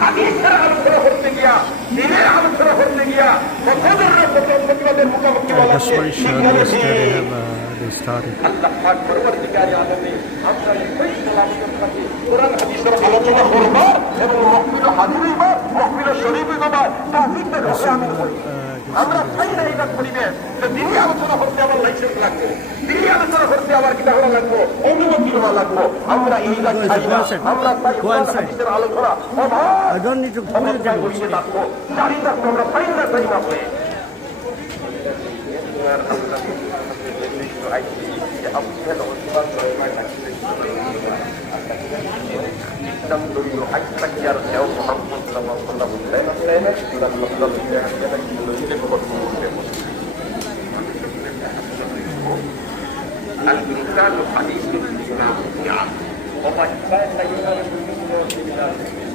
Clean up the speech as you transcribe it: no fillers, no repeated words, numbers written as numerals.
হাদিসের আলোচনা করতে গিয়া, দিনের আলোচনা করতে গিয়া কত ধরনের প্রতিবাদের মুখোমুখি বলা আল্লাহ পাক পরবর্তীকালে আলামে আমরা এই সালাতের সাথে কোরআন হাদিসের আলোচনা করব এবং মাহফিল হাজিরি বা মাহফিল শরীফ বা তাহলিলের আলোচনা করব। আমরা চাই না এটা পরিবেশ যে দিনই আলোচনা করতে আমার লাইসেন্স লাগবে, দিনই আলোচনা করতে আমার কিনা হওয়া লাগবো, অনুমতি হওয়া লাগবো। আমরা এই চাই না। আমরা চাই কোরআন হাদিসের আলোচনা অবাধ বসে থাকবো, জারি থাকবো। আমরা চাই না চাই না বলে الإنسان حديث الإسلام وما كان يؤمن بالله